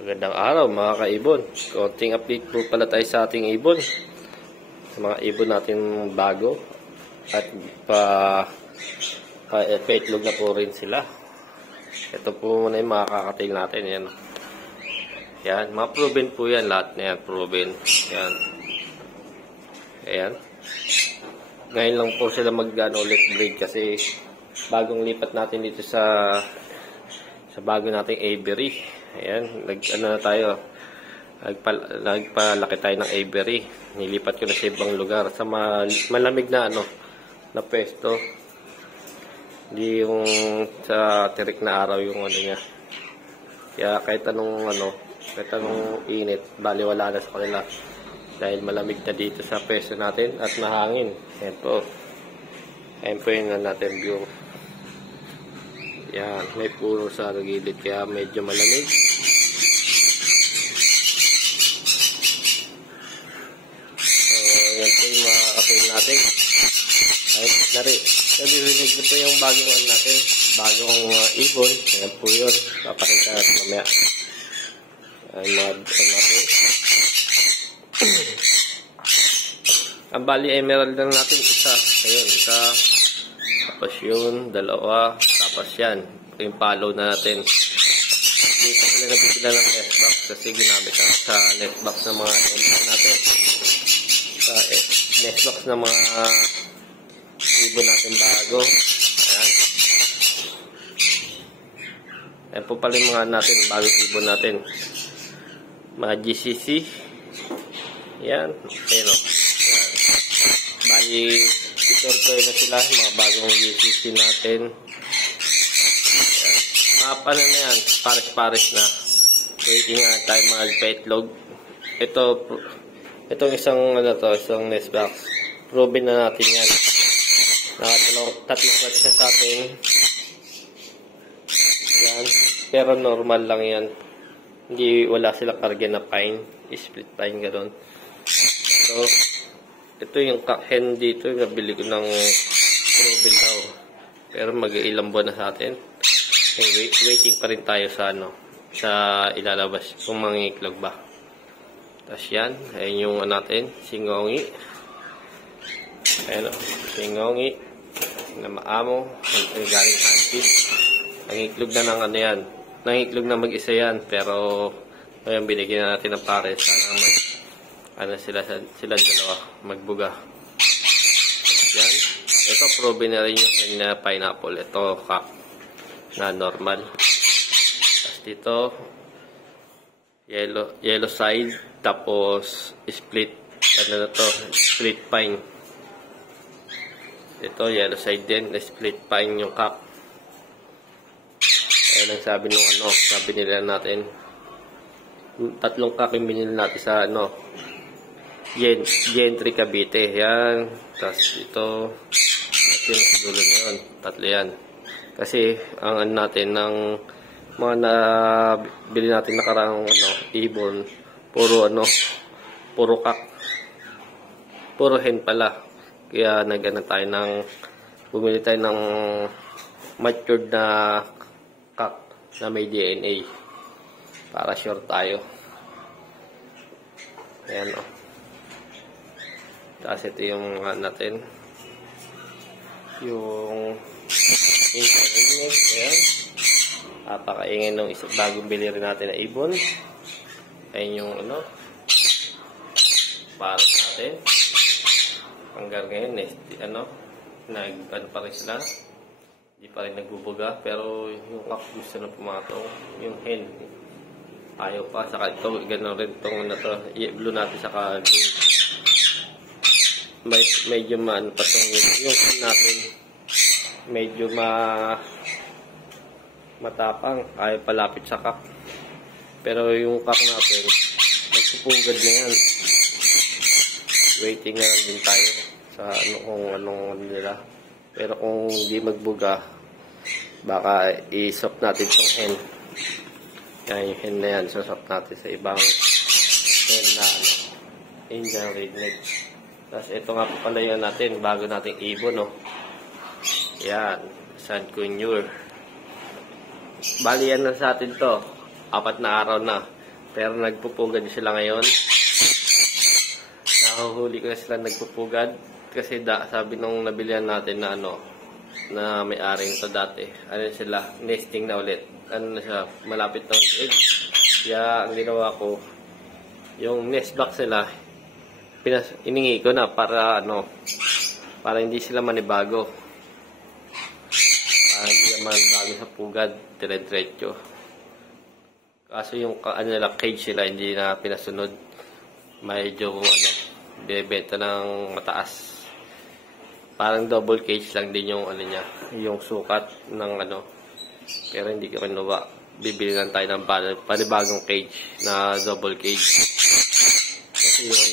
Magandang araw mga kaibon. Konting update po pala tayo sa ating ibon. Sa mga ibon natin bago. At pa-itlog na po rin sila. Ito po muna yung mga kakatail natin. Yan. Yan. Mga proven po yan. Lahat na yan. Proven. Yan. Ayan. Ngayon lang po sila ulit breed kasi bagong lipat natin dito sa bago nating aviary. Ayan, nagpalaki tayo ng aviary. Nilipat ko na sa ibang lugar sa malamig na na pwesto. Hindi yung sa tirik na araw yung niya. Kaya kahit anong init, baliwala na sa kanila. Dahil malamig na dito sa pwesto natin at mahangin. Ayan po. Ayan po yung natin view. Yan, may puro sa gilid kaya medyo malamig. So, yan po yung mga kapil natin. Ay, naririnig nyo po yung bagong natin. Bagong ibon. Yan po yun. Papakita natin mamaya. Ay, mga natin. Ang bali emerald lang natin. Isa. Ayun, isa. Tapos yun, dalawa. Tapos yan, yung follow na natin. Dito sila nabibila ng nestbox kasi ginamit sa nestbox ng mga natin. Sa nestbox ng mga ibon natin bago. Ayan. Ayan po pala yung mga natin, bagong ibon natin. Mga GCC. Yan. Ayan o. Bali, itortoy na sila, mga bagong GCC natin. Paano na yan? Pares-pares na. Waiting nga tayo magpa-itlog. Itong isang isang nestbox. Proven na natin yan. Tatlong clutch na sa atin. Yan. Pero normal lang yan. Wala silang karga na pine. Split pine gano'n. Ito yung hen dito. Nabili ko ng proven daw. Pero mag-ilang buwan na sa atin. Waiting pa rin tayo sa ilalabas kung mangingiklog ba. Tapos yan, ayun yung natin, singongi. Ayun o, singongi na maamo, galing handfeed. Nangiklog na ng yan. Nangiklog na mag-isa yan, pero ayun, binigyan na natin ng pares. Sana sila dalawa, magbuga. Tapos yan, ito proven na rin yung pineapple. Ito, na normal. Tapos dito yellow side, tapos split split pine. Ito yellow side din, split pine yung cup. Ayun ang sabi nila natin. Tatlong cup yung binili natin sa Gentry Cavite. Yan. Tapos ito yung dulo na yun. Tatlo yan. Kasi ang natin ng mga nabili natin nakarang ibon, puro kak. Puro hen pala. Kaya bumili tayo ng matured na kak na may DNA para sure tayo. Ayan o. Tapos ito yung natin. Yung internet, ayan. Napakaingay nung bagong bili rin natin na ibon. Ayan yung paros natin. Hanggang ngayon, pa rin sila. Hindi pa rin nagbubuga. Pero yung kak gusto na pumatong. Yung hen, ayaw pa. Saka ito, gano'n rin itong blue natin saka green. Medyo pa itong yung hen natin. Medyo matapang, ayaw palapit sa kak. Pero yung kak natin, nagpupugad na yan. Waiting na lang din tayo sa anong nila. Pero kung hindi magbuga, baka i-swap natin itong hen. Yan yung hen na yan, swap natin sa ibang hen na Indian redneck. Tapos ito nga po pala yun natin, bago nating ibon Yan, San Cunyur. Bali yan na sa atin to. 4 na araw na. Pero nagpupugad sila ngayon. Nahuhuli ko na sila nagpupugad. Kasi sabi nung nabilihan natin na na may-ari ito dati. Sila, nesting na ulit. Na siya, malapit na ulit. Kaya ang ginawa ko, yung nest box nila, iningi ko na para para hindi sila manibago. Para hindi naman bago sa pugad, dire-diretso. Kaso yung nila, cage sila, hindi na pinasunod. Medyo bebenta ng mataas. Parang double cage lang din yung niya, yung sukat ng Pero hindi ko kinuha. Bibili lang tayo ng panibagong cage na double cage. Kasi yung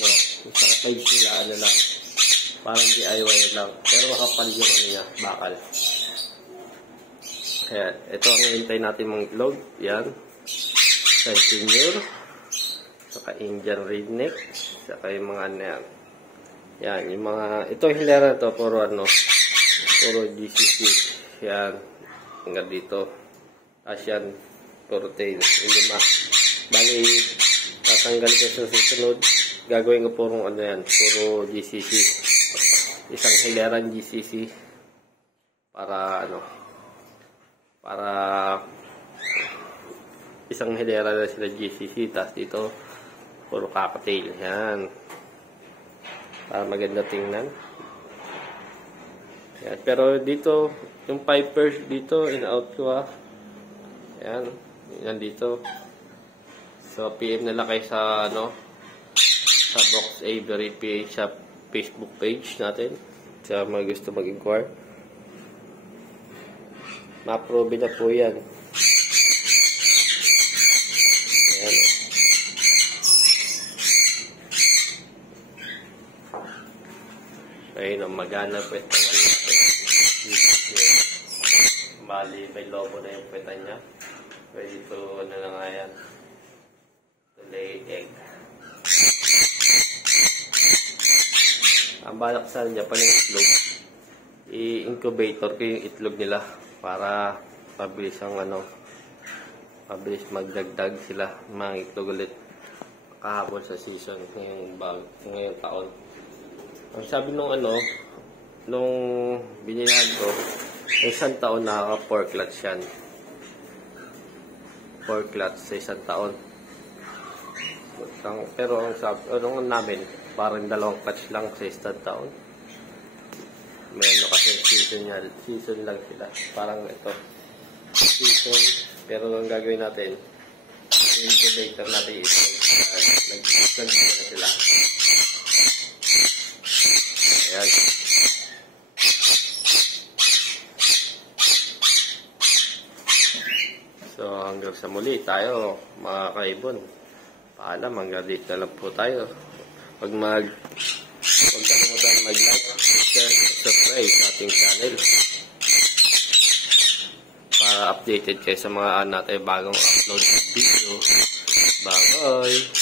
yung sa cage nila lang, parang DIY lang. Pero makapal yung niya, bakal. Kaya ito ang hintay natin mong itlog. Yan. Senior. Saka Indian redneck. Saka yung mga yan. Yan, yung mga, ito yung hilera na to, puro puro GCC. Yan, hanggang dito. Asian, puro tail, yung 5. Bali, tatanggal ko sa susunod. Gagawin ko puro yan, puro GCC. Isang hileran GCC. Para para isang hilera na sila GCC. Tapos dito, puro cocktail. Yan. Para maganda tingnan. Yan. Pero dito, yung pipers dito, in-out ko Yan. Yan dito. So, PM nila kayo sa, sa Box Avery PH sa Facebook page natin. Sa mga gusto mag-inquire. Ma-approve na po yan. Yan. Ayun, magana po itong natin. Bali, may lobo na yung pwetan niya. Pwede ito, na nga yan. To lay egg. Ang balak sa niya, paling itlog, i-incubator ko yung itlog nila para mabilis mabilis magdagdag sila mga itlog ulit kahapon sa season ngayong taon. Ang sabi nung nung binilihan ko, isang taon nakaka 4 clutch yan. 4 clutch sa isang taon. Pero ang sabi, namin, parang 2 clutch lang sa isang taon. May kasi season lang sila. Parang ito, season, pero ang gagawin natin, yung incubator natin nag-plug na sila. Ayan. So, hanggang sa muli tayo, mga kaibon. Paalam, hanggang dito na lang po tayo. Huwag kalimutan mag-like, share, subscribe sa ating channel. Para updated kayo sa mga natin bagong upload video. Bye-bye!